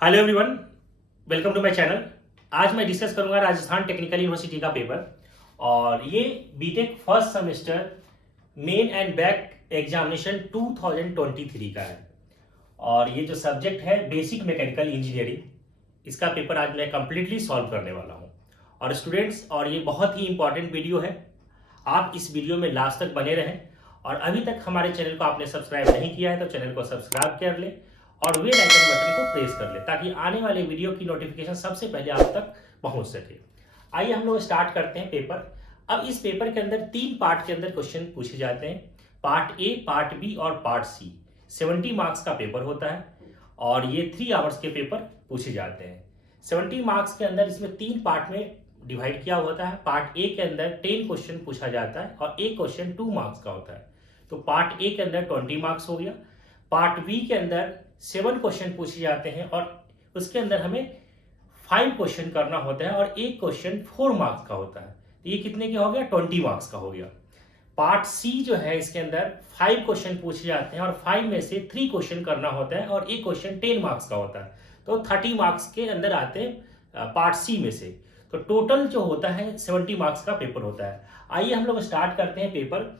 Hello everyone, welcome to my channel. आज मैं discuss करूंगा राजस्थान टेक्निकल यूनिवर्सिटी का पेपर और ये BTech first semester main and back examination 2023 का है। और ये जो सब्जेक्ट है बेसिक मैकेनिकल इंजीनियरिंग, इसका पेपर आज मैं कंप्लीटली सॉल्व करने वाला हूँ। और स्टूडेंट्स, और ये बहुत ही इंपॉर्टेंट वीडियो है, आप इस वीडियो में लास्ट तक बने रहें। और अभी तक हमारे चैनल को आपने सब्सक्राइब नहीं किया है तो चैनल को सब्सक्राइब कर ले और बेल आइकन बटन को प्रेस कर ले ताकि आने वाले वीडियो की नोटिफिकेशन सबसे पहले आप तक पहुंच सके। आइए हम लोग स्टार्ट करते हैं पेपर। अब इस पेपर के अंदर 3 पार्ट के अंदर क्वेश्चन पूछे जाते हैं, पार्ट ए, पार्ट बी और पार्ट सी। 70 मार्क्स का पेपर होता है और ये 3 आवर्स के पेपर पूछे जाते हैं। 70 मार्क्स के अंदर इसमें 3 पार्ट में डिवाइड किया होता है। पार्ट ए के अंदर 10 क्वेश्चन पूछा जाता है और एक क्वेश्चन 2 मार्क्स का होता है। तो पार्ट ए के अंदर 20 मार्क्स हो गया। पार्ट बी के अंदर 7 क्वेश्चन पूछे जाते हैं और उसके अंदर हमें 5 क्वेश्चन करना होता है और एक क्वेश्चन 4 मार्क्स का होता है। तो ये कितने का हो गया? 20 मार्क्स का हो गया। पार्ट सी जो है, इसके अंदर 5 क्वेश्चन पूछे जाते हैं और 5 में से 3 क्वेश्चन करना होता है और एक क्वेश्चन 10 मार्क्स का होता है। तो 30 मार्क्स के अंदर आते हैं पार्ट सी में से। तो टोटल जो होता है 70 मार्क्स का पेपर होता है। आइए हम लोग स्टार्ट करते हैं पेपर।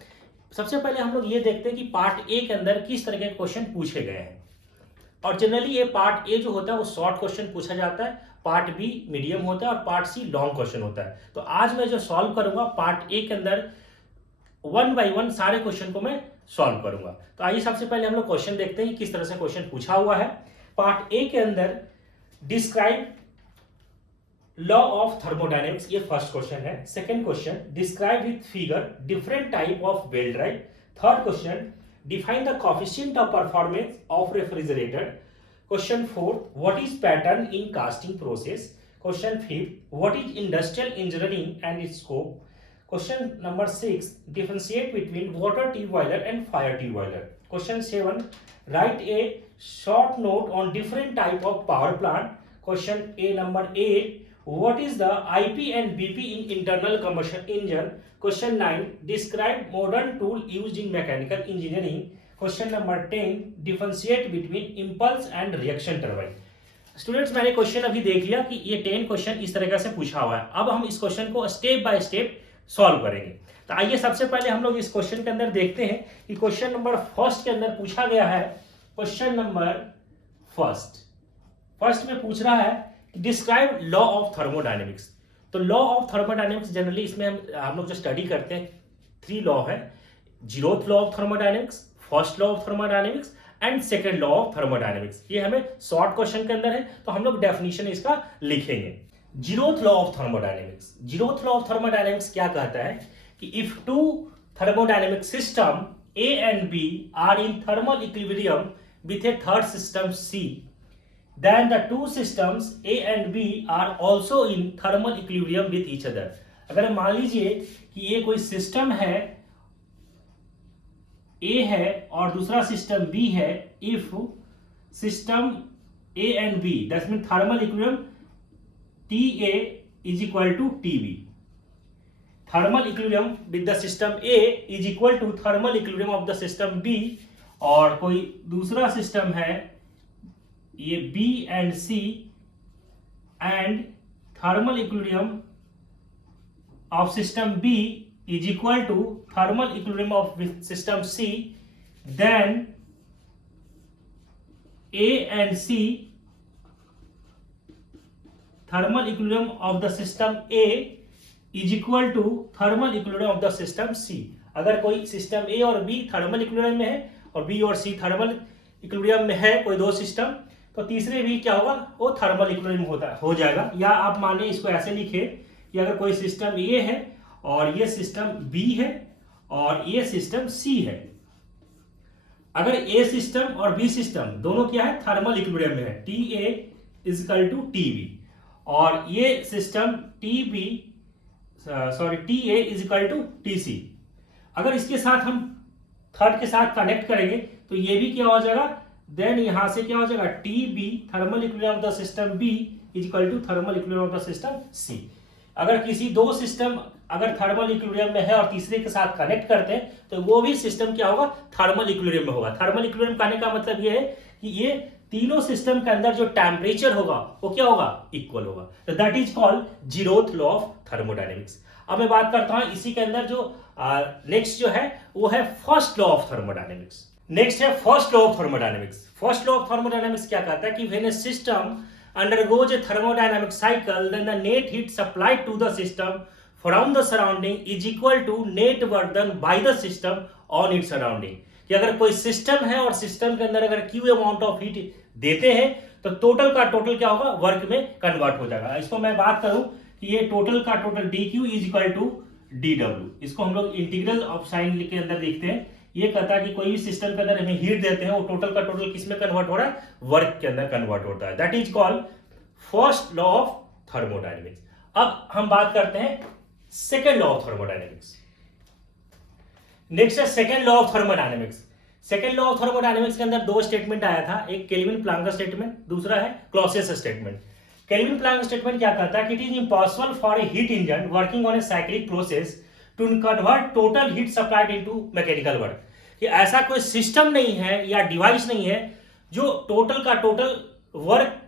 सबसे पहले हम लोग ये देखते हैं कि पार्ट ए के अंदर किस तरह के क्वेश्चन पूछे गए हैं। और जनरली ये पार्ट ए जो होता है वो शॉर्ट क्वेश्चन पूछा जाता है, पार्ट बी मीडियम होता है और पार्ट सी लॉन्ग क्वेश्चन होता है। तो आज मैं जो सॉल्व करूंगा पार्ट ए के अंदर 1 बाय 1 सारे क्वेश्चन को मैं सॉल्व करूंगा। तो आइए सबसे पहले हम लोग क्वेश्चन देखते हैं कि किस तरह से क्वेश्चन पूछा हुआ है। पार्ट ए के अंदर डिस्क्राइब लॉ ऑफ थर्मोडायनेमिक्स, ये फर्स्ट क्वेश्चन है। Second question, describe with figure different type of belt drive. Third question, define the coefficient of performance of refrigerator. Question 4, what is pattern in casting process? Question 5, what is industrial engineering and its scope? Question number 6, differentiate between water tube boiler and fire tube boiler. Question 7, write a short note on different type of power plant. Question A number 8, what is the IP and BP in internal combustion engine? Question 9, describe modern tool used in mechanical engineering. Question number 10, differentiate between impulse and reaction turbine. Students, मैंने question अभी देख लिया कि ये 10 question इस तरीके से पूछा हुआ है। अब हम इस क्वेश्चन को स्टेप बाय स्टेप सॉल्व करेंगे। तो आइए सबसे पहले हम लोग इस क्वेश्चन के अंदर देखते हैं कि क्वेश्चन नंबर फर्स्ट के अंदर पूछा गया है। क्वेश्चन नंबर फर्स्ट में पूछ रहा है डिस्क्राइब लॉ ऑफ थर्मोडायनेमिक्स। तो लॉ ऑफ थर्मोडायनेमिक्स जनरली इसमें हम लोग जो स्टडी करते हैं 3 लॉ है। Zeroth law of thermodynamics, first law of thermodynamics and second law of thermodynamics. ये हमें शॉर्ट क्वेश्चन के अंदर है तो हम लोग डेफिनेशन इसका लिखेंगे। Zeroth law of thermodynamics, zeroth law of thermodynamics क्या कहता है कि if 2 thermodynamic system A and B are in thermal equilibrium with a third system C, then the two systems A and B are also in thermal equilibrium with each other. अगर मान लीजिए कि ये कोई सिस्टम है A है और दूसरा सिस्टम B है, if system A and B, that means thermal equilibrium TA is equal to TB. Thermal equilibrium with the system A is equal to thermal equilibrium of the system B. और कोई दूसरा system है ये B and C and thermal equilibrium of system B is equal to thermal equilibrium of system C, then A and C thermal equilibrium of the system A is equal to thermal equilibrium of the system C. अगर कोई system A और B thermal equilibrium में है और B और C thermal equilibrium में है, कोई दो सिस्टम, तो तीसरे भी क्या होगा? वो थर्मल इक्विलिब्रियम हो जाएगा। या आप माने इसको ऐसे लिखे कि अगर कोई सिस्टम ए है और ये सिस्टम बी है और ये सिस्टम सी है, अगर ए सिस्टम और बी सिस्टम दोनों क्या है? थर्मल इक्विलिब्रियम में है, T A is equal to T B, और ये system T A is equal to T C. अगर इसके साथ हम थर्ड के साथ कनेक्ट करेंगे तो ये भी क्या हो जाएगा? देन यहां से क्या हो जाएगा? T B thermal equilibrium of the system B is equal to thermal equilibrium of the system C. अगर किसी दो सिस्टम अगर थर्मल इक्विलिब्रियम में है और तीसरे के साथ कनेक्ट करते हैं तो वो भी सिस्टम क्या होगा? थर्मल इक्विलिब्रियम में होगा। थर्मल इक्विलिब्रियम कहने का मतलब ये है कि ये तीनों सिस्टम के अंदर जो टेम्परेचर होगा वो क्या होगा, इक्वल होगा। तो that is called zeroth law of thermodynamics. अब मैं बात करता हूं इसी के अंदर जो नेक्स्ट जो है वो है first law of thermodynamics. Next है first law of thermodynamics. First law of thermodynamics क्या कहता है कि when a system undergoes a thermodynamic cycle, then the net heat supplied to the system from the surrounding is equal to net work done by the system on its surrounding। कि अगर कोई system है और system के अंदर अगर Q amount of heat देते हैं तो टोटल का टोटल क्या होगा, वर्क में कन्वर्ट हो जाएगा। इसको मैं बात करूं कि ये टोटल का total D Q is equal to D W. इसको हम लोग इंटीग्रल ऑफ साइन के अंदर देखते हैं। ये कहता है कि कोई भी सिस्टम के अंदर हमें हीट देते हैं वो टोटल का टोटल किस में कन्वर्ट हो रहा है, वर्क के अंदर कन्वर्ट होता है। That is called first law of thermodynamics. अब हम बात करते हैं second law of thermodynamics. Next है second law of thermodynamics. Second law of thermodynamics के अंदर दो स्टेटमेंट आया था, एक केल्विन प्लैंक स्टेटमेंट, दूसरा है Clausius statement. Kelvin Planck statement क्या कहता है कि it is impossible for a heat engine working on a cyclic process to convert total heat supplied into mechanical work. कि ऐसा कोई सिस्टम नहीं है या डिवाइस नहीं है जो टोटल का टोटल वर्क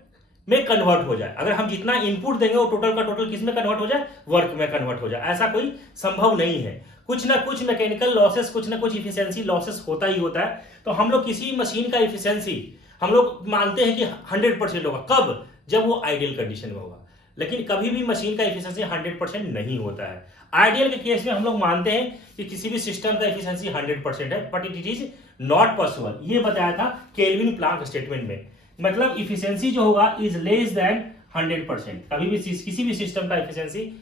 में कन्वर्ट हो जाए। अगर हम जितना इनपुट देंगे वो टोटल का टोटल किस में कन्वर्ट हो जाए, वर्क में कन्वर्ट हो जाए। ऐसा कोई संभव नहीं है। कुछ ना कुछ मैकेनिकल लॉसेस, कुछ ना कुछ इफिशिएंसी लॉसेस होता ही होता है। तो हम लोग किसी मशीन का इफिशिएंसी हम लोग मानते हैं कि 100% होगा, कब, जब वो आइडियल कंडीशन में होगा। लेकिन कभी भी मशीन का इफिशिएंसी 100% नहीं होता है। आइडियल के केस में हम लोग मानते हैं कि किसी भी सिस्टम का इफिशिएंसी 100% है, but it is not possible. ये बताया था केल्विन प्लैंक स्टेटमेंट में। मतलब इफिशिएंसी जो होगा इज लेस देन 100%। कभी भी किसी भी सिस्टम का इफिशिएंसी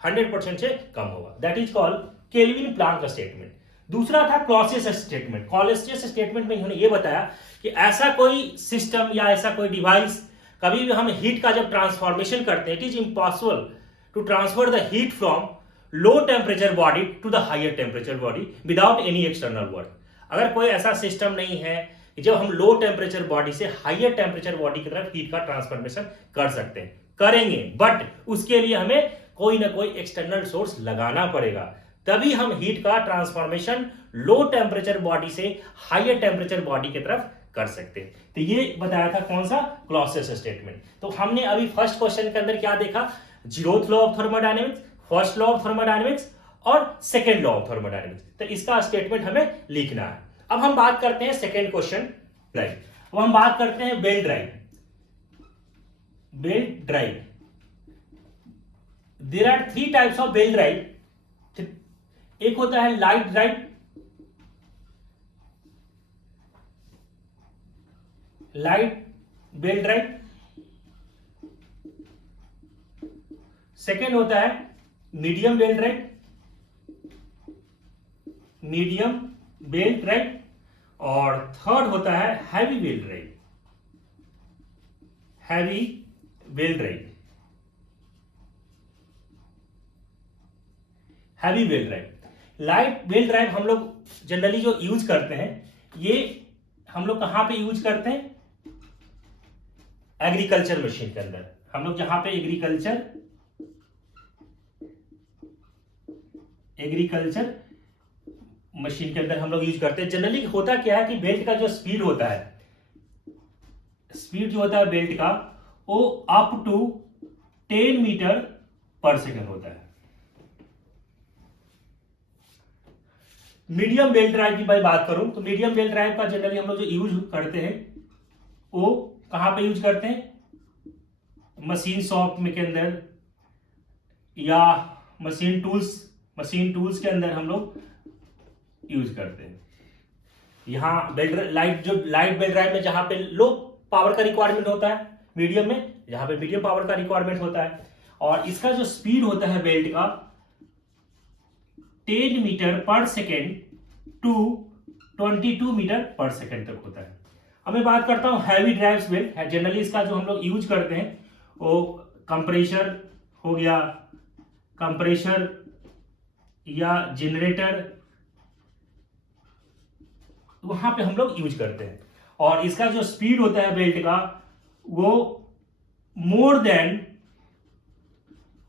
100% से कम होगा। That is called Kelvin Planck statement. दूसरा था क्लॉसियस स्टेटमेंट। क्लॉसियस स्टेटमेंट में इन्होंने ये बताया कि ऐसा कोई सिस्टम या ऐसा कोई डिवाइस, कभी भी हम हीट का जब ट्रांसफॉर्मेशन करते हैं, it is impossible to transfer the heat from low temperature body to the higher temperature body without any external work. अगर कोई ऐसा सिस्टम नहीं है कि जब हम लो टेम्परेचर बॉडी से हायर टेम्परेचर बॉडी की तरफ हीट का ट्रांसफॉर्मेशन कर सकते हैं, करेंगे, बट उसके लिए हमें कोई ना कोई एक्सटर्नल सोर्स लगाना पड़ेगा, तभी हम हीट का ट्रांसफॉर्मेशन लो टेम्परेचर बॉडी से हायर टेम्परेचर बॉडी की तरफ कर सकते हैं। तो ये बताया था कौन सा, क्लॉसियस स्टेटमेंट। तो हमने अभी फर्स्ट क्वेश्चन के अंदर क्या देखा, zeroth law of thermodynamics, first law of thermodynamics और सेकेंड लॉ ऑफ थर्मोडायनेमिक्स। तो इसका स्टेटमेंट हमें लिखना है। अब हम बात करते हैं सेकेंड क्वेश्चन ड्राइव। अब हम बात करते हैं belt drive. Belt drive, there are 3 types of belt drive. एक होता है light drive, light belt drive. Second होता है medium belt drive, medium belt drive. और थर्ड होता है heavy belt drive, heavy belt drive, heavy belt drive. Light belt drive हम लोग जनरली जो यूज करते हैं, ये हम लोग कहां पे यूज करते हैं, एग्रीकल्चर मशीन के अंदर। हम लोग जहां पे एग्रीकल्चर मशीन के अंदर हम लोग यूज करते हैं। जनरली होता क्या है कि बेल्ट का जो स्पीड होता है, स्पीड जो होता है बेल्ट का, वो अप टू 10 मीटर पर सेकेंड होता है। मीडियम बेल्ट ड्राइव की मैं बात करूं तो मीडियम बेल्ट ड्राइव का जनरली हम लोग जो यूज करते हैं वो कहां पे यूज करते हैं, मशीन शॉप में के अंदर या मशीन टूल्स के अंदर हम लोग यूज करते हैं। यहां लाइट बेल्ट ड्राइव में जहां पे लो पावर का रिक्वायरमेंट होता है, मीडियम में जहां पे मीडियम पावर का रिक्वायरमेंट होता है। और इसका जो स्पीड होता है बेल्ट का 10 मीटर पर सेकेंड टू 22 मीटर पर सेकेंड तक होता है। अब मैं बात करता हूं हैवी ड्राइव्स बेल्ट। जनरली इसका जो हम लोग यूज करते हैं वो कंप्रेशर हो गया, कंप्रेशर या जनरेटर, वहां पे हम लोग यूज करते हैं। और इसका जो स्पीड होता है बेल्ट का वो मोर देन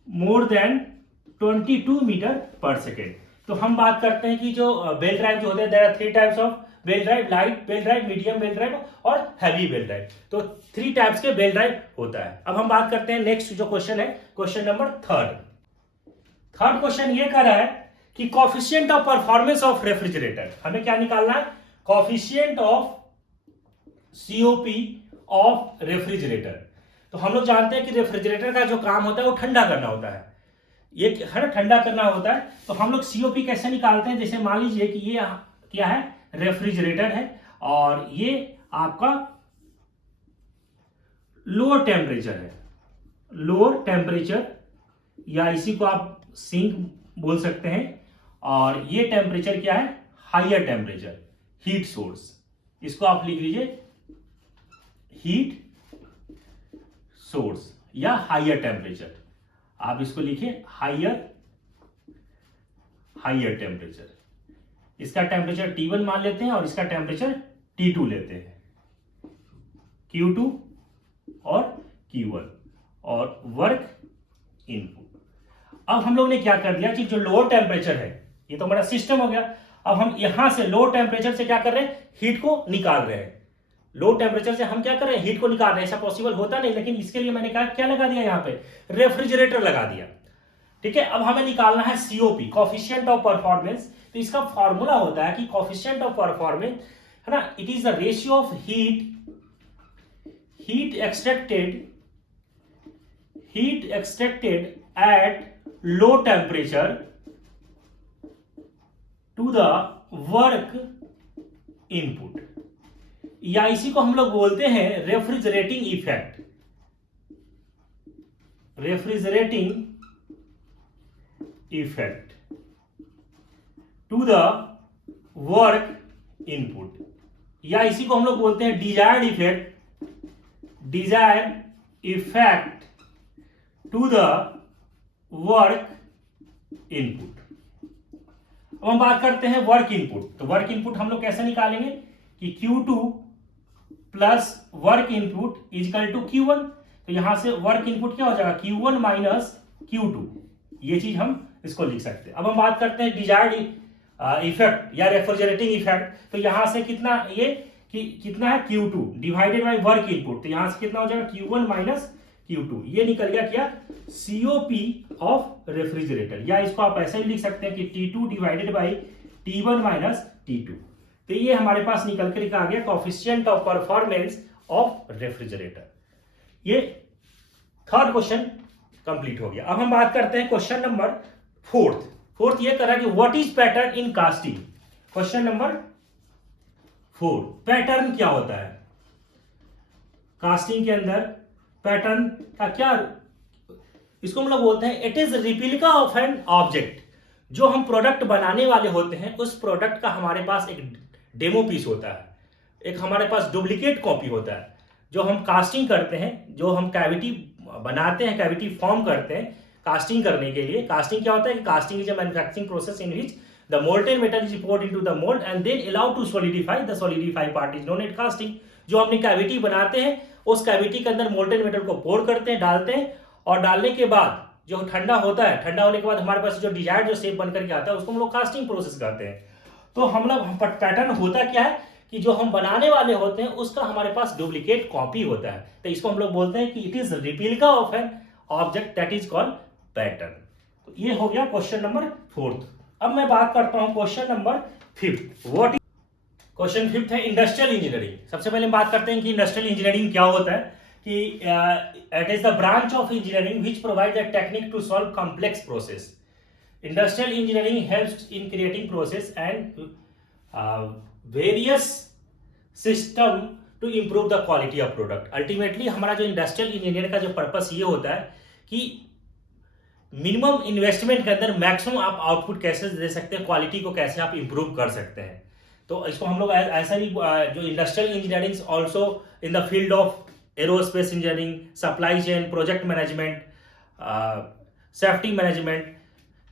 22 मीटर पर सेकेंड। तो हम बात करते हैं कि जो बेल्ट ड्राइव जो होते हैं, there are 3 types of belt drive, light belt drive, medium belt drive और हैवी बेल्ट ड्राइव। तो 3 टाइप्स के बेल्ट ड्राइव होता है। अब हम बात करते हैं नेक्स्ट जो क्वेश्चन है, क्वेश्चन नंबर थर्ड क्वेश्चन ये कर रहा है कि coefficient of performance of refrigerator, हमें क्या निकालना है, coefficient of COP of refrigerator. तो हम लोग जानते हैं कि रेफ्रिजरेटर का जो काम होता है वो ठंडा करना होता है, ये है ना, ठंडा करना होता है। तो हम लोग COP कैसे निकालते हैं, जैसे मान लीजिए कि ये क्या है, रेफ्रिजरेटर है और ये आपका लोअर टेम्परेचर है, लोअर टेम्परेचर या इसी को आप सिंक बोल सकते हैं, और ये टेम्परेचर क्या है, हायर टेम्परेचर, हीट सोर्स, इसको आप लिख लीजिए हीट सोर्स या हायर टेम्परेचर, आप इसको लिखिए हायर टेम्परेचर। इसका टेम्परेचर T1 मान लेते हैं और इसका टेम्परेचर T2 लेते हैं, Q2 और Q1 और वर्क इनपुट। अब हम लोग ने क्या कर दिया कि जो लोअर टेम्परेचर है, ये तो हमारा सिस्टम हो गया। अब हम यहां से लो टेम्परेचर से क्या कर रहे हैं, हीट को निकाल रहे हैं। लो टेम्परेचर से हम क्या कर रहे हैं, हीट को निकाल रहे हैं। ऐसा पॉसिबल होता नहीं, लेकिन इसके लिए मैंने कहा क्या लगा दिया, यहां पे रेफ्रिजरेटर लगा दिया। ठीक है, अब हमें निकालना है COP, कोफिशिएंट ऑफ परफॉर्मेंस। तो इसका फॉर्मूला होता है कि कोफिशिएंट ऑफ परफॉर्मेंस है ना, it is the ratio of heat extracted at low temperature to the work input, या इसी को हम लोग बोलते हैं refrigerating effect, to the work input, या इसी को हम लोग बोलते हैं desired effect to the work input. अब हम बात करते हैं वर्क इनपुट। तो वर्क इनपुट हम लोग कैसे निकालेंगे कि Q2 plus work input is equal to Q1। तो यहां से वर्क इनपुट क्या हो जाएगा, Q1 माइनस Q2, ये चीज हम इसको लिख सकते हैं। अब हम बात करते हैं डिजायर्ड इफेक्ट या रेफ्रिजरेटिंग इफेक्ट। तो यहां से कितना, ये कितना है, Q2 divided by work input. तो यहां से कितना हो जाएगा, Q1 माइनस Q2, ये निकल गया क्या, COP ऑफ रेफ्रिजरेटर, या इसको आप ऐसे भी लिख सकते हैं कि T2 divided by T1 minus T2। तो ये हमारे पास निकल कर आ गया coefficient of performance of refrigerator. ये थर्ड क्वेश्चन कंप्लीट हो गया। अब हम बात करते हैं क्वेश्चन नंबर फोर्थ ये करा कि what is pattern in casting. Question number 4, pattern क्या होता है कास्टिंग के अंदर, पैटर्न का क्या, इसको हम लोग बोलते हैं it is replica of an object. जो हम प्रोडक्ट बनाने वाले होते हैं उस प्रोडक्ट का हमारे पास एक डेमो पीस होता है, एक हमारे पास डुप्लीकेट कॉपी होता है। जो हम कास्टिंग करते हैं, जो हम कैविटी बनाते हैं, कैविटी फॉर्म करते हैं कास्टिंग करने के लिए। कास्टिंग क्या होता है कि casting is a manufacturing process in which the molten metal is poured into the mold and then allowed to solidify, the solidified part is known as casting। जो अपनी कैविटी बनाते हैं उस कैविटी के अंदर मोल्टेन मेटल को पोर करते हैं, डालते हैं, और डालने के बाद जो ठंडा होता है, ठंडा होने के बाद हमारे पास जो डिजायर्ड जो शेप बन करके आता है उसको हम लोग कास्टिंग प्रोसेस करते हैं। तो हम लोग पैटर्न होता क्या है कि जो हम बनाने वाले होते हैं उसका हमारे पास डुप्लीकेट कॉपी होता है। तो इसको हम लोग बोलते हैं कि it is replica of an object, that is called pattern. तो ये हो गया क्वेश्चन नंबर 4। अब मैं बात करता हूं question number 5। What is, question 5 है इंडस्ट्रियल इंजीनियरिंग। सबसे पहले हम बात करते हैं कि इंडस्ट्रियल इंजीनियरिंग क्या होता है। कि it is the branch of engineering which provide the technique to solve complex process. Industrial engineering helps in creating process and various system to improve the quality of product. Ultimately हमारा जो industrial engineer का जो purpose ये होता है कि minimum investment के अंदर मैक्सिमम आप आउटपुट कैसे दे सकते हैं, क्वालिटी को कैसे आप इंप्रूव कर सकते हैं। तो इसको हम लोग ऐसा ही, जो industrial engineering also in the field of aerospace engineering, supply chain, project management, safety management,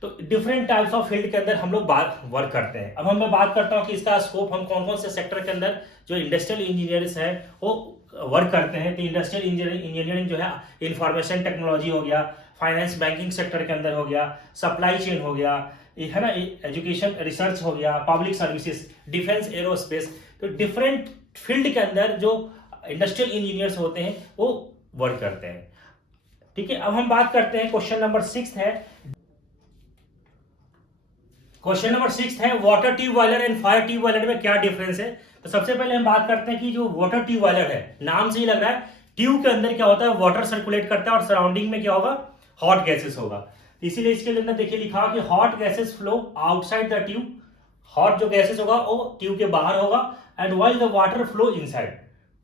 तो डिफरेंट टाइप्स ऑफ फील्ड के अंदर हम लोग वर्क करते हैं। अब मैं बात करता हूँ कि इसका स्कोप हम कौन कौन से सेक्टर के अंदर जो इंडस्ट्रियल इंजीनियर्स है वो वर्क करते हैं। तो इंडस्ट्रियल इंजीनियरिंग जो है इंफॉर्मेशन टेक्नोलॉजी हो गया, फाइनेंस बैंकिंग सेक्टर के अंदर हो गया, सप्लाई चेन हो गया, ये है ना, एजुकेशन रिसर्च हो गया, पब्लिक सर्विसेज, डिफेंस, एरोस्पेस, तो डिफरेंट फील्ड के अंदर जो इंडस्ट्रियल इंजीनियर्स होते हैं वो वर्क करते हैं। ठीक है, अब हम बात करते हैं क्वेश्चन नंबर 6 है। क्वेश्चन नंबर 6 है water tube boiler and fire tube boiler में क्या डिफरेंस है। तो सबसे पहले हम बात करते हैं कि जो वाटर ट्यूब बॉयलर है, नाम से ही लग रहा है ट्यूब के अंदर क्या होता है, वाटर सर्कुलेट करता है और सराउंडिंग में क्या होगा, हॉट गैसेस होगा। इसीलिए इसके अंदर देखिए लिखा हुआ कि hot gases flow outside the tube, hot जो गैसेस होगा वो ट्यूब के बाहर होगा, and while the water flow inside.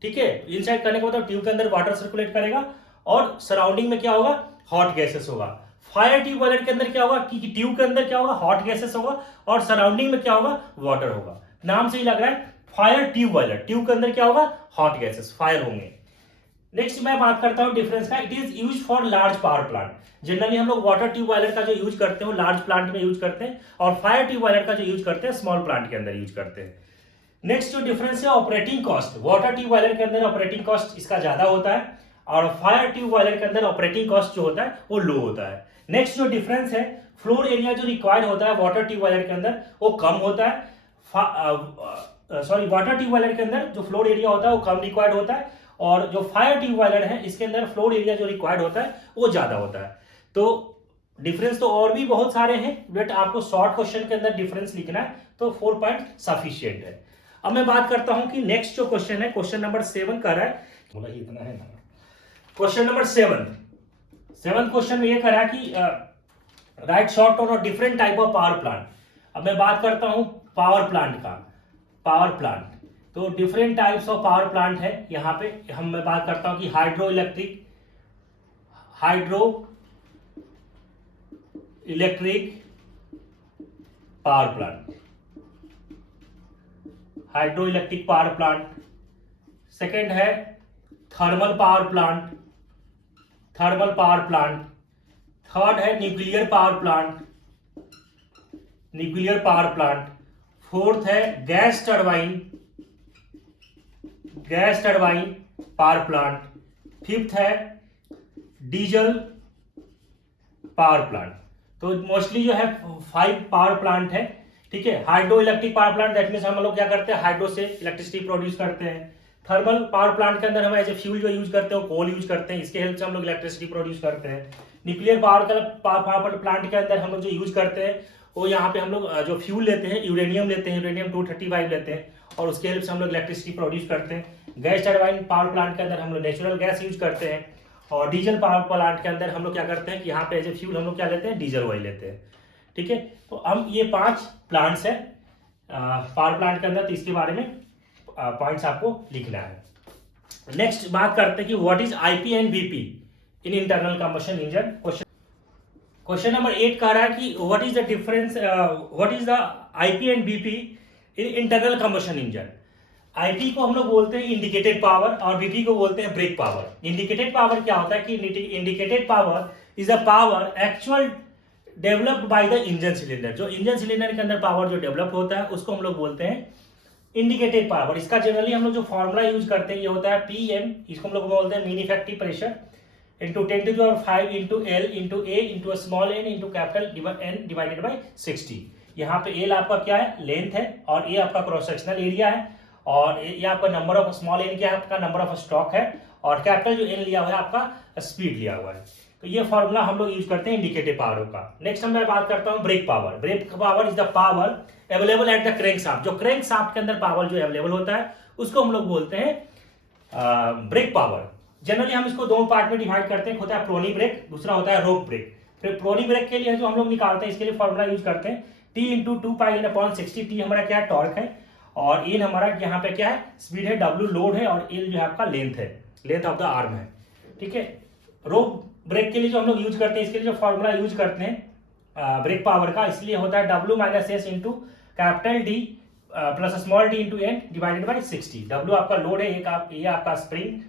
ठीक है, इनसाइड करने के बाद ट्यूब के अंदर वाटर सर्कुलेट करेगा और सराउंडिंग में क्या होगा, हॉट गैसेस होगा। फायर ट्यूब बॉयलर के अंदर क्या होगा कि ट्यूब के अंदर क्या होगा, हॉट गैसेस होगा और सराउंडिंग में क्या होगा, वाटर होगा। नाम से ही लग रहा है फायर ट्यूब बॉयलर, ट्यूब के अंदर क्या होगा, हॉट गैसेस, फायर होंगे। नेक्स्ट मैं बात करता हूं डिफरेंस का। It is use for large power plant. Generally हम लोग वाटर ट्यूब बॉयलर का जो यूज करते हैं लार्ज प्लांट में यूज करते हैं, और फायर ट्यूब बॉयलर का जो यूज करते हैं स्मॉल प्लांट के अंदर यूज करते हैं। नेक्स्ट जो डिफरेंस है operating cost, water tube boiler के अंदर ऑपरेटिंग कॉस्ट इसका ज्यादा होता है और फायर ट्यूब बॉयलर के अंदर ऑपरेटिंग कॉस्ट जो होता है वो लो होता है। नेक्स्ट जो डिफरेंस है, फ्लोर एरिया जो रिक्वायर्ड होता है वाटर ट्यूब बॉयलर के अंदर वो कम होता है, वाटर ट्यूब बॉयलर के अंदर जो फ्लोर एरिया होता है वो कम रिक्वायर्ड होता है, और जो फायर ट्यूब बॉयलर है इसके अंदर फ्लोर एरिया जो रिक्वायर्ड होता है वो ज्यादा होता है। तो डिफरेंस तो और भी बहुत सारे हैं, बट आपको शॉर्ट क्वेश्चन के अंदर डिफरेंस लिखना है तो 4 पॉइंट सफिशियंट है। अब मैं बात करता हूं कि नेक्स्ट जो क्वेश्चन है, क्वेश्चन नंबर 7 कर रहा है, बोला ही इतना है ना। क्वेश्चन नंबर 7 क्वेश्चन में ये करा है कि right short on different type of power plant. अब मैं बात करता हूं पावर प्लांट का। पावर प्लांट तो different types of power plant है। यहां पे मैं बात करता हूं कि hydro electric power plant, hydro electric power plant. Second है थर्मल पावर प्लांट, थर्ड है न्यूक्लियर पावर प्लांट, फोर्थ है gas turbine power plant, fifth है डीजल पावर प्लांट। तो मोस्टली जो है 5 पावर प्लांट है। ठीक है, hydro electric power plant that means हम लोग क्या करते हैं, हाइड्रो से इलेक्ट्रिसिटी प्रोड्यूस करते हैं। थर्मल पावर प्लांट के अंदर हम एज ए फ्यूल जो यूज करते हैं कोल यूज करते हैं, इसके हेल्प से हम लोग इलेक्ट्रिसिटी प्रोड्यूस करते हैं। न्यूक्लियर पावर प्लांट के अंदर हम लोग जो यूज करते हैं वो यहाँ पे हम लोग जो फ्यूल लेते हैं यूरेनियम 235 लेते हैं और उसके हेल्प से हम लोग इलेक्ट्रिसिटी प्रोड्यूस करते हैं। गैस टरबाइन पावर प्लांट के अंदर हम लोग नेचुरल गैस यूज करते हैं, और डीजल पावर प्लांट के अंदर हम लोग क्या करते हैं कि यहाँ पे एज ए फ्यूल हम लोग क्या लेते हैं, डीजल ऑयल लेते हैं। ठीक है, तो हम ये 5 प्लांट्स है पावर प्लांट के अंदर, तो इसके बारे में पॉइंट्स आपको लिखना है। नेक्स्ट बात करते हैं कि what is IP and BP in internal combustion engine. Question number 8 कह रहा है कि what is the difference, what is the IP and BP in internal combustion engine. IP को हम लोग बोलते हैं इंडिकेटेड पावर और बीपी को बोलते हैं ब्रेक पावर। इंडिकेटेड पावर क्या होता है कि indicated power is a power actual developed by the engine cylinder. जो इंजन सिलेंडर के अंदर पावर जो डेवलप होता है उसको हम लोग बोलते हैं इंडिकेटेड पावर। इसका जनरली हम लोग जो फॉर्मूला यूज करते हैं ये होता है पीएम, इसको हम लोग बोलते हैं mean effective pressure into 10⁵ into L into A into small N into capital N divided by 60। यहाँ पे एल आपका क्या है, लेंथ है, और ए आपका क्रॉस सेक्शनल एरिया है, और ये आपका नंबर ऑफ स्मॉल एन क्या है, आपका नंबर ऑफ स्टॉक है, और कैपिटल जो एन लिया हुआ है आपका स्पीड लिया हुआ है। तो ये फॉर्मूला हम लोग यूज करते हैं इंडिकेटिव पावर का। नेक्स्ट मैं बात करता हूँ brake power. Brake power is the power available at the crank shaft. जो क्रैंक शाफ्ट के अंदर पावर जो अवेलेबल होता है उसको हम लोग बोलते हैं ब्रेक पावर। जनरली हम इसको 2 पार्ट में डिवाइड करते हैं, होता है प्रोनी ब्रेक, दूसरा होता है रोप ब्रेक। फिर प्रोनी ब्रेक के लिए जो हम लोग निकालते हैं इसके लिए फॉर्मूला यूज करते हैं T इंटू 2πn/60। T हमारा क्या है, टॉर्क है, और एन हमारा यहाँ पे क्या है, स्पीड है, W लोड है, और एल जो है आपका लेंथ है, लेंथ ऑफ द आर्म है। ठीक है, रोप ब्रेक के लिए जो हम लोग यूज करते हैं इसके लिए जो फॉर्मूला यूज करते हैं ब्रेक पावर का, इसलिए होता है W - S into capital D plus small d into N divided by 60। W आपका लोड है, ये आपका स्प्रिंग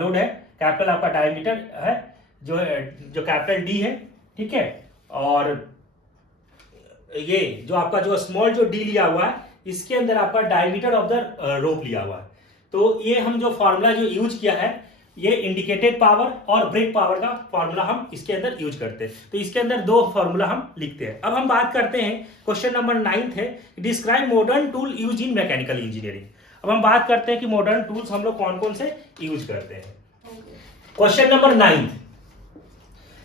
लोड है, कैपिटल आपका डायमीटर है, जो कैपिटल D है। ठीक है, और ये जो आपका जो स्मॉल जो D लिया हुआ है इसके अंदर आपका डायमीटर ऑफ द रोप लिया हुआ है। तो ये हम जो फॉर्मूला जो यूज किया है ये इंडिकेटेड पावर और ब्रेक पावर का फॉर्मूला हम इसके अंदर यूज करते हैं। तो इसके अंदर दो फॉर्मूला हम लिखते हैं। अब हम बात करते हैं, क्वेश्चन नंबर 9 है, describe modern tool use in mechanical engineering. अब हम बात करते हैं कि मॉडर्न टूल्स हम लोग कौन कौन से यूज करते हैं। क्वेश्चन नंबर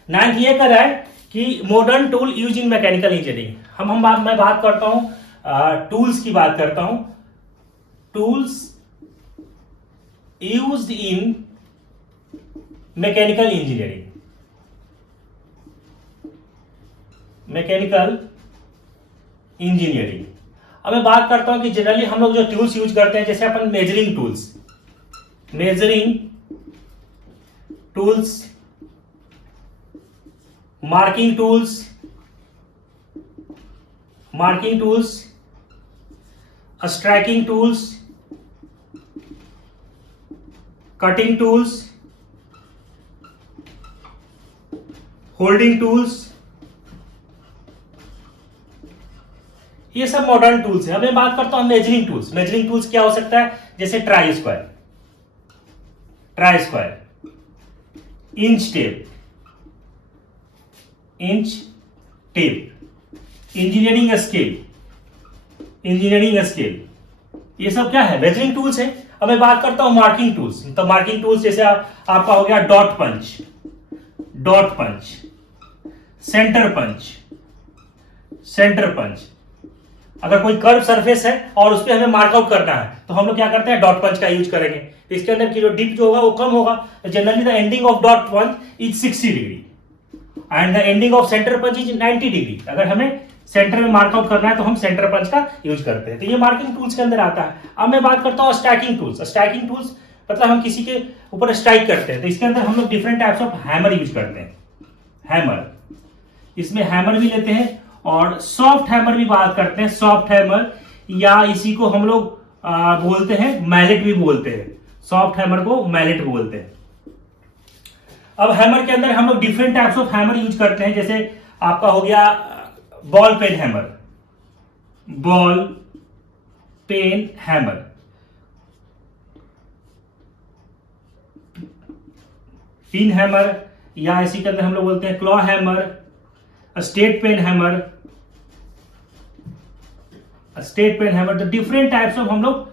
9 ये कर रहा है कि modern tool use in mechanical engineering. मैं बात करता हूं टूल्स की बात करता हूं, tools used in mechanical engineering. Mechanical engineering, अब मैं बात करता हूं कि जनरली हम लोग जो टूल्स यूज करते हैं, जैसे अपन measuring tools, marking tools, striking tools, cutting tools, holding tools, ये सब मॉडर्न टूल्स है। अब मैं बात करता हूं मेजरिंग टूल्स क्या हो सकता है, जैसे try square, inch tape, engineering scale, ये सब क्या है, मेजरिंग टूल्स है। अब मैं बात करता हूं मार्किंग टूल्स। तो मार्किंग टूल्स जैसे आपका हो गया डॉट पंच, सेंटर पंच। अगर कोई कर्व सरफेस है और उस पर हमें मार्कआउट करना है तो हम लोग क्या करते हैं, डॉट पंच का यूज करेंगे। तो इसके अंदर की जो डिप जो होगा वो कम होगा। Generally the ending of dot punch is 60 degree and the ending of centre punch is 90 degree. अगर हमें सेंटर में मार्कआउट करना है तो हम सेंटर पंच का यूज करते हैं। तो ये मार्किंग टूल्स के अंदर आता है। अब मैं बात करता हूँ स्ट्राइकिंग टूल्स मतलब हम किसी के ऊपर स्ट्राइक करते हैं, तो इसके अंदर हम लोग different types of hammer use करते हैं। इसमें हैमर भी लेते हैं और सॉफ्ट हैमर भी बात करते हैं, सॉफ्ट हैमर, या इसी को हम लोग बोलते हैं मैलेट भी बोलते हैं। सॉफ्ट हैमर को मैलेट बोलते हैं। अब हैमर के अंदर हम लोग different types of hammer use करते हैं। जैसे आपका हो गया ball peen hammer, pin hammer, या इसी के अंदर हम लोग बोलते हैं claw hammer, straight peen hammer. तो डिफरेंट टाइप्स ऑफ हम लोग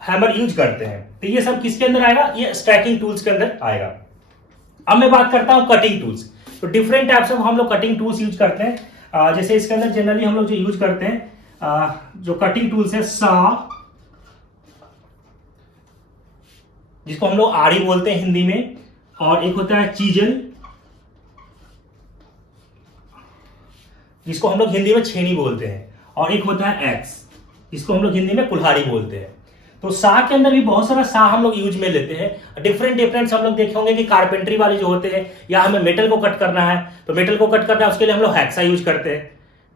हैमर यूज करते हैं। तो ये सब किसके अंदर आएगा, ये स्ट्राइकिंग टूल्स के अंदर आएगा। अब मैं बात करता हूं कटिंग टूल्स। तो डिफरेंट टाइप्स ऑफ हम लोग कटिंग टूल्स यूज करते हैं। जैसे इसके अंदर जनरली हम लोग जो यूज करते हैं, जो कटिंग टूल्स है, सा, जिसको हम लोग आरी बोलते हैं हिंदी में, और एक होता है चीजल, जिसको हम लोग हिंदी में छेनी बोलते हैं, और एक होता है एक्स, जिसको हम लोग हिंदी में कुल्हाड़ी बोलते हैं। तो सा के अंदर भी बहुत सारा सा हम लोग यूज में लेते हैं। डिफरेंट हम लोग देखे होंगे कि कारपेंट्री वाले जो होते हैं, या हमें मेटल को कट करना है, तो मेटल को कट करना है उसके लिए हम लोग हैक्सा यूज करते हैं,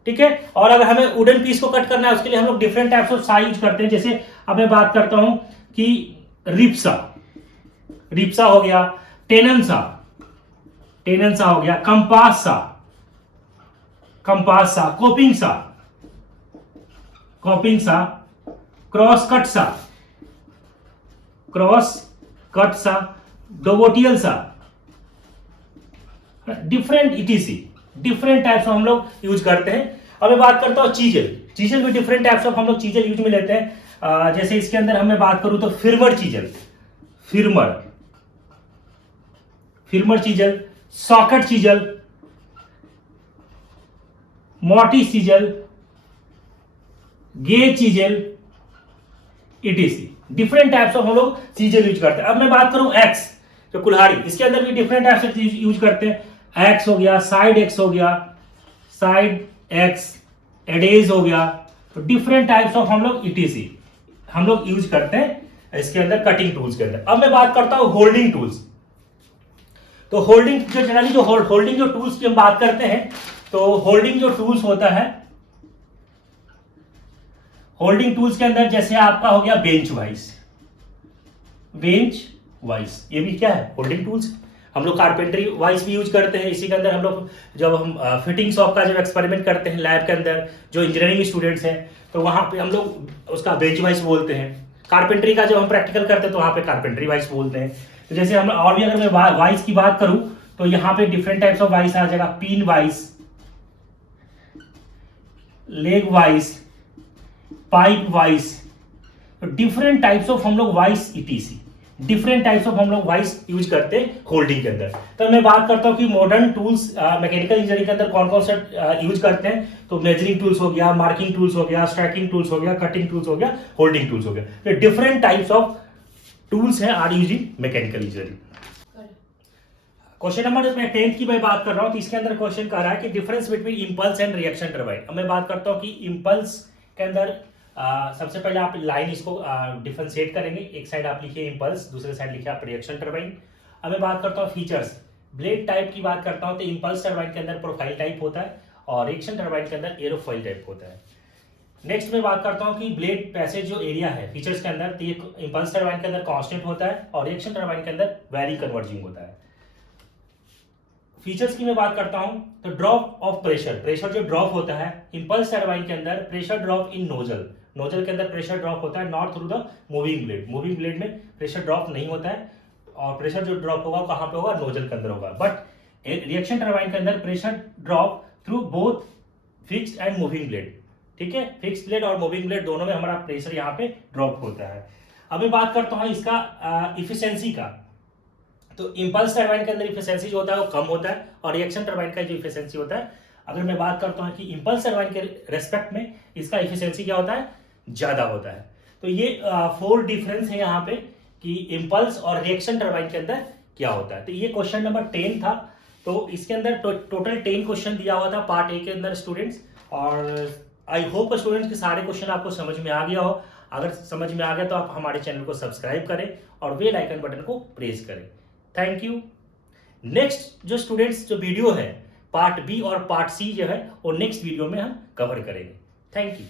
ठीक है। और अगर हमें वुडन पीस को कट करना है उसके लिए हम लोग डिफरेंट टाइप्स ऑफ सा यूज करते हैं। जैसे अब मैं बात करता हूं कि रिप्सा हो गया, टेनन सा हो गया, कंपास सा, कोपिंग सा, क्रॉस कट सा, डोबोटियल सा, डिफरेंट टाइप्स हम लोग यूज करते हैं। अब मैं बात करता हूं चीजल भी डिफरेंट टाइप्स ऑफ हम लोग चीजल यूज में लेते हैं। जैसे इसके अंदर हमें बात करूं तो firmer chisel, socket chisel, mortise chisel, gauge chisel, etc। Different types of हम लोग चीजल यूज करते हैं। अब मैं बात करूं एक्स, जो कुल्हाड़ी, इसके अंदर भी डिफरेंट टाइप्स ऑफ यूज करते हैं। एक्स हो गया, साइड एक्स एडेज हो गया। तो डिफरेंट टाइप्स ऑफ हम लोग etc हम लोग यूज करते हैं इसके अंदर कटिंग टूल्स के अंदर। अब मैं बात करता हूं होल्डिंग टूल्स। तो होल्डिंग जो जनरली जो होल्डिंग जो टूल्स की हम बात करते हैं, तो होल्डिंग जो टूल्स होता है, होल्डिंग टूल्स के अंदर जैसे आपका हो गया बेंच वाइस, ये भी क्या है, होल्डिंग टूल्स। हम लोग कारपेंटरी वाइस भी यूज करते हैं। इसी के अंदर हम लोग जब हम फिटिंग शॉप का जब एक्सपेरिमेंट करते हैं लैब के अंदर, जो इंजीनियरिंग स्टूडेंट्स हैं, तो वहां पे हम लोग उसका बेंच वाइस बोलते हैं। कारपेंट्री का जब हम प्रैक्टिकल करते हैं तो वहां पे कारपेंट्री वाइस बोलते हैं। तो जैसे हम और भी अगर मैं वाइस की बात करूं तो यहाँ पे डिफरेंट टाइप्स ऑफ वाइस आ जाएगा, pin vice, leg vice, pipe vice, तो डिफरेंट टाइप्स ऑफ हम लोग vice etc, different types of हम लोग वाइस यूज करते हैं होल्डिंग के अंदर। तो मैं बात करता हूं कि मॉडर्न टूल्स मैकेनिकल इंजीनियरिंग के अंदर कौन कौन सा यूज करते हैं, तो मेजरिंग टूल्स हो गया, मार्किंग टूल्स हो गया, स्ट्राइकिंग टूल्स हो गया, कटिंग टूल्स हो गया, होल्डिंग टूल्स हो गया। तो डिफरेंट टाइप्स ऑफ टूल्स हैं are use in mechanical engineering. Question number 10 की मैं बात कर रहा हूं, तो इसके अंदर क्वेश्चन कर रहा है कि difference between impulse and reaction turbine. अब मैं बात करता हूं कि इंपल्स के अंदर सबसे पहले आप लाइन इसको डिफरेंशिएट करेंगे, एक साइड आप लिखिए इंपल्स, दूसरे साइड लिखिए आप रिएक्शन टरबाइन। अब मैं बात करता हूँ फीचर्स, ब्लेड टाइप की बात करता हूँ तो इंपल्स टरबाइन के अंदर प्रोफाइल टाइप होता है और रिएक्शन टरबाइन के अंदर एरोफॉइल टाइप होता है। नेक्स्ट मैं बात करता हूँ कि ब्लेड पैसेज जो एरिया है फीचर्स के अंदर, तो ये इंपल्स टरबाइन के अंदर कांस्टेंट होता है और रिएक्शन टरबाइन के अंदर वेरी कन्वर्जिंग होता है। फीचर्स की मैं बात करता हूं तो ड्रॉप ऑफ प्रेशर, प्रेशर जो ड्रॉप होता है इंपल्स टरबाइन के अंदर, pressure drop in nozzle, nozzle के अंदर प्रेशर ड्रॉप होता है not through the moving blade, moving blade में प्रेशर ड्रॉप नहीं होता है और प्रेशर जो ड्रॉप होगा कहां पे होगा, नोजल के अंदर होगा। बट रिएक्शन टरबाइन के अंदर pressure drop through both fixed and moving blade, ठीक है, फिक्स्ड ब्लेड और मूविंग ब्लेड दोनों में हमारा प्रेशर यहाँ पे ड्रॉप होता है। अब मैं बात करता हूँ इसका इफिशियंसी का, तो इंपल्स टरबाइन के अंदर इफिशियंसी जो होता है वो कम होता है और रिएक्शन टरबाइन का जो इफिशियंसी होता है, अगर मैं बात करता हूं कि इंपल्स टरबाइन के रेस्पेक्ट में इसका इफिशियंसी क्या होता है, ज्यादा होता है। तो ये 4 डिफरेंस है यहाँ पे कि इंपल्स और रिएक्शन टरबाइन के अंदर क्या होता है। तो ये क्वेश्चन नंबर 10 था। तो इसके अंदर टोटल 10 क्वेश्चन दिया हुआ था पार्ट ए के अंदर स्टूडेंट्स, और आई होप स्टूडेंट्स के सारे क्वेश्चन आपको समझ में आ गया हो। अगर समझ में आ गया तो आप हमारे चैनल को सब्सक्राइब करें और बेल आइकन बटन को प्रेस करें। Thank you. नेक्स्ट जो स्टूडेंट्स जो वीडियो है पार्ट बी और पार्ट सी जो है वो नेक्स्ट वीडियो में हम कवर करेंगे। Thank you.